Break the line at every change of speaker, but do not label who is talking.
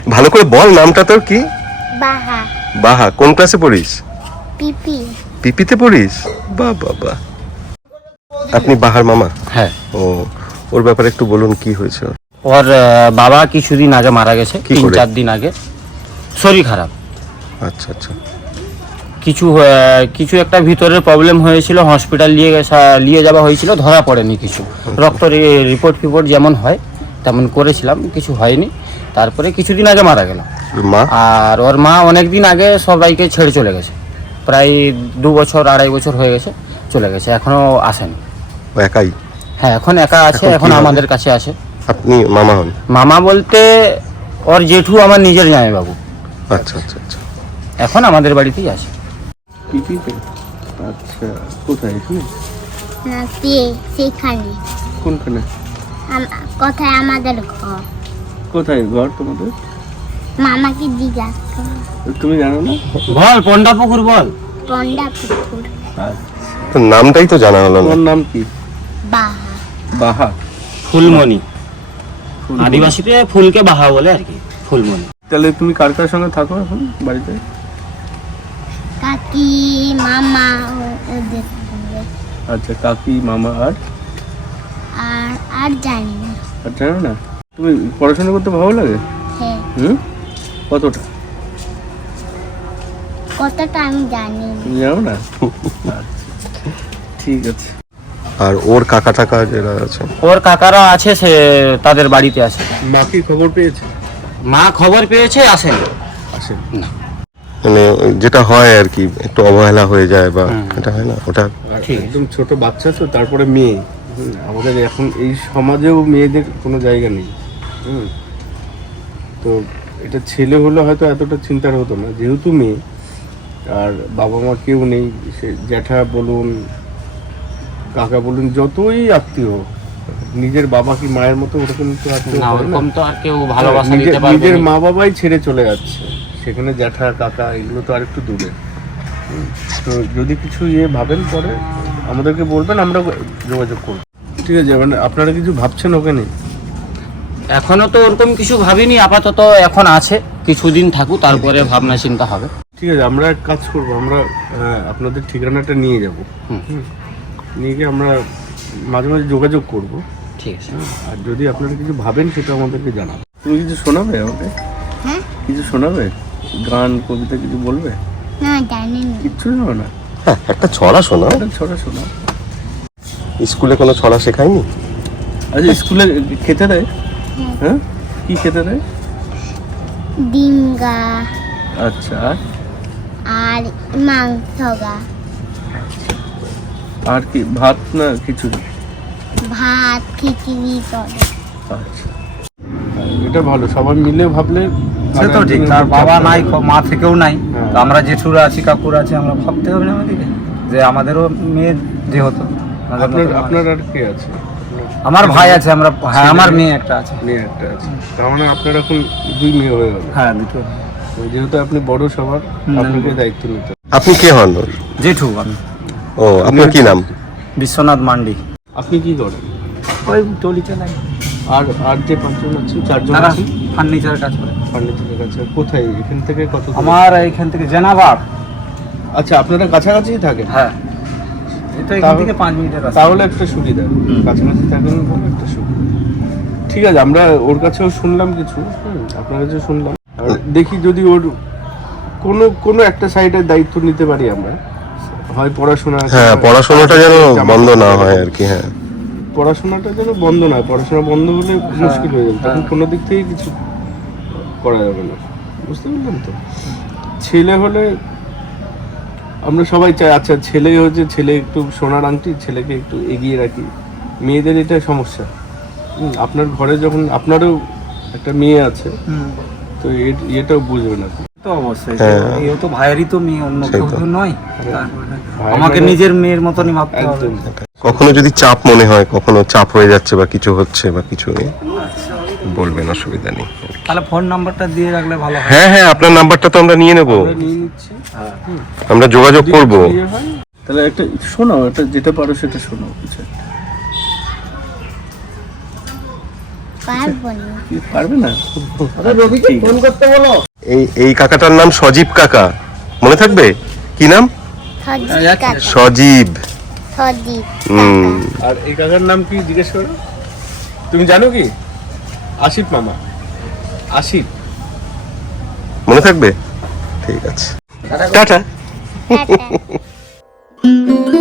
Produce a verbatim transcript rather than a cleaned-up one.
ভালো করে বল, নামটা তোর কি?
বাহা।
বাহা। কোন ক্লাসে পড়িস?
পিপি।
পিপিতে পড়িস? বাহ বাহ বাহ। আপনি বাহার মামা?
হ্যাঁ।
ও, ওর ব্যাপারে একটু বলুন, কি হয়েছে?
ওর বাবা কিছুদিন আগে মারা গেছে, তিন চার দিন আগে, শরীর খারাপ।
আচ্ছা আচ্ছা।
কিছু কিছু একটা ভিতরের প্রবলেম হয়েছিল, হসপিটাল নিয়ে নিয়ে যাওয়া হয়েছিল, ধরা পড়েনি কিছু। রক্ত রিপোর্ট ফিপোর্ট যেমন হয় তেমন করেছিলাম, কিছু হয়নি। তারপরে কিছুদিন আগে মারা গেল।
মা?
আর ওর মা অনেক দিন আগে সবাইকে ছেড়ে চলে গেছে, প্রায় দু বছর আড়াই বছর হয়ে গেছে, চলে গেছে, এখনো আসেনি।
একাই?
হ্যাঁ, এখন একা আছে, এখন আমাদের কাছে আছে।
আপনি মামা হন?
মামা বলতে ওর জেঠু আমার নিজের জামাইবাবু।
আচ্ছা আচ্ছা আচ্ছা।
এখন আমাদের বাড়িতেই আছে।
আচ্ছা, কোথায় এখানে?
না, সে সেখানে।
কোনখানে?
কোথায়? আমাদের ঘর।
কোথায় ঘর তোমাদের?
মামাকে জিজ্ঞাসা করো।
তুমি জানো না?
বল, পন্ডা পুকুর বল।
পন্ডা পুকুর।
তোর নামটাই তো জানা হলো না।
তোমার নাম কি?
বাহা।
বাহা।
ফুলমণি। আদিবাসীতে ফুলকে বাহা বলে আর কি, ফুলমণি।
তাহলে তুমি কার কার সঙ্গে থাকো এখন বাড়িতে?
কাকি, মামা, ওদের সঙ্গে।
আচ্ছা, কাকি, মামা আর
আর আর জানি না।
আর জানো না? তুমি পড়াশোনা করতে ভালো লাগে?
হ্যাঁ।
হুম, কতটা?
কতটা আমি জানি না।
তুমি জানো না? ঠিক আছে।
আর ওর কাকা টাকা যারা আছে?
ওর কাকারা আছে, সে তাদের বাড়িতে আছে।
মা কি খবর পেয়েছে?
মা খবর পেয়েছে, আসেনি।
আসেন না।
মানে যেটা হয় আর কি, একটু অবহেলা হয়ে যায় বা এটা হয় না ওটা?
একদম ছোট বাচ্চা তো, তারপরে মেয়ে। হুম, আমাদের এখন এই সমাজেও মেয়েদের কোনো জায়গা নেই। হুম, তো এটা ছেলে হলে হয়তো এতটা চিন্তার হতো না, যেহেতু মেয়ে আর বাবা মা কেউ নেই। সে জ্যাঠা বলুন, কাকা বলুন, যতই আত্মীয় হোক, নিজের বাবা কি মায়ের মতো ওরকম তো আত্মীয়
না,
হয় না।
ওরকম তো আর কেউ ভালোবাসা
নিজের
দিতে পারবে
নিজের
না।
মা বাবাই ছেড়ে চলে যাচ্ছে, সেখানে জ্যাঠা কাকা এগুলো তো আর একটু দূরে। হুম, তো যদি কিছু ইয়ে ভাবেন পরে আমাদেরকে বলবেন, আমরা যোগাযোগ করব। ঠিক আছে, মানে আপনারা কিছু ভাবছেন ওকে নিয়ে?
এখনো তো ওরকম কিছু ভাবিনি, আপাতত এখন আছে, কিছুদিন থাকুক, তারপরে ভাবনা চিন্তা হবে।
ঠিক আছে, আমরা এক কাজ করব, আমরা আহ, আপনাদের ঠিকানাটা নিয়ে যাব।
হুম।
হুম, নিয়ে গিয়ে আমরা মাঝে মাঝে যোগাযোগ করব।
ঠিক আছে।
আর যদি আপনারা কিছু ভাবেন সেটা আমাদেরকে জানাবেন। তুমি কিছু শোনাবে আমাকে?
হ্যাঁ?
কিছু শোনাবে? গান, কবিতা কিছু বলবে?
না, জানি না।
কিচ্ছু জানো না?
হ্যাঁ, একটা ছড়া শোনাও।
একটা ছড়া শোনাও।
স্কুলে কোনো ছড়া শেখায়নি?
আচ্ছা, স্কুলে খেতে দেয়? হ্যাঁ, কি খেতে দেয়?
ডিঙ্গা
আচ্ছা,
আর মাংস গা।
আর কি, ভাত না খিচুড়ি?
ভাত, খিচুড়ি করে।
আচ্ছা, এটা ভালো, সবাই মিলে ভাবলে।
সে তো ঠিক, তার বাবা নাই, মা থেকেও নাই,
হ্যাঁ।
তো আমরা জেঠুরা আছি, কাকুরা আছে, আমরা ভাবতে হবে না আমাদেরকে যে আমাদেরও মেয়ে যেহেতু।
আপনার আপনার আর কে আছে?
আমার ভাই আছে, আমরা, হ্যাঁ, আমার মেয়ে একটা আছে।
মেয়ে একটা আছে, তার মানে আপনার এখন দুই মেয়ে হয়ে গেল।
হ্যাঁ, দুটো।
তো যেহেতু আপনি বড় সবার, আপনাকে দায়িত্ব নিতে হবে।
আপনি কে হন?
জেঠু আমি।
ও, আপনার কি নাম?
বিশ্বনাথ মান্ডি।
আপনি কি করেন?
ওই টলি চালাই।
আর আর যে পাঁচজন আছেন, চারজন
তারা
আছেন
ফার্নিচার কাজ করে।
ফার্নিচারের কাছে। কোথায়, এখান থেকে কত দূরে?
আমার এইখান থেকে জেনাবাদ।
আচ্ছা, আপনারা কাছাকাছি থাকেন?
হ্যাঁ, এই তো এখান
তাহলে-
থেকে পাঁচ মিনিটের রাস্তা।
তাহলে একটা সুবিধা, কাছাকাছি থাকেন বলে একটা সুবিধা। ঠিক আছে, আমরা ওর কাছেও শুনলাম কিছু, হুম, আপনার কাছেও শুনলাম। আর দেখি যদি ওর কোনো কোনো একটা সাইডের দায়িত্ব নিতে পারি আমরা, হয় পড়াশোনা।
হ্যাঁ, পড়াশোনাটা যেন বন্ধ না হয় আর কি। হ্যাঁ,
পড়াশোনাটা যেন বন্ধ না হয়, পড়াশোনা বন্ধ হলে মুশকিল হয়ে যাবে, তখন কোনো দিক থেকে কিছু করা যাবে না। বুঝতে পারলাম তো? ছেলে হলে আমরা সবাই চাই, আচ্ছা ছেলে হচ্ছে, ছেলে একটু সোনার আংটি, ছেলেকে একটু এগিয়ে রাখি। মেয়েদের এটা সমস্যা। হুম, আপনার ঘরে যখন আপনারও একটা মেয়ে আছে, তো এ- এটাও বুঝবে না।
তো অবশ্যই,
হ্যাঁ।
এও তো ভাইয়েরই তো মেয়ে, অন্য
সেই
কেউ
তো।
তো নয়।
ভাই
আমাকে
মানে-
নিজের মেয়ের মতনই ভাবতে হবে।
একদম।
কখনো যদি চাপ মনে হয়, কখনো চাপ হয়ে যাচ্ছে বা কিছু হচ্ছে বা কিছু নেই, বলবেন, অসুবিধা নেই।
তাহলে ফোন নাম্বারটা দিয়ে রাখলে ভালো হয়।
হ্যাঁ হ্যাঁ, আপনার নাম্বারটা তো আমরা নিয়ে নেব,
আমরা নিয়ে নিচ্ছি।
আমরা যোগাযোগ
যদি
করব।
কিছু ইয়ে হয়, তাহলে একটা শোনাও, এটা যেতে পারো সেটা শোনাও কিছু একটা।
পারবো না।
কি পারবে না?
রবিকে ফোন করতে বলো।
এই এই কাকাটার নাম সজীব কাকা, মনে থাকবে? কি নাম?
সজীব কাকা,
সজীব।
সজীব
হুম।
কাকা।
আর এই কাকার নাম কি জিজ্ঞেস করো? তুমি জানো কি? আশিফ মামা। আশিফ।
মনে থাকবে? ঠিক আছে, টাটা।
টাটা।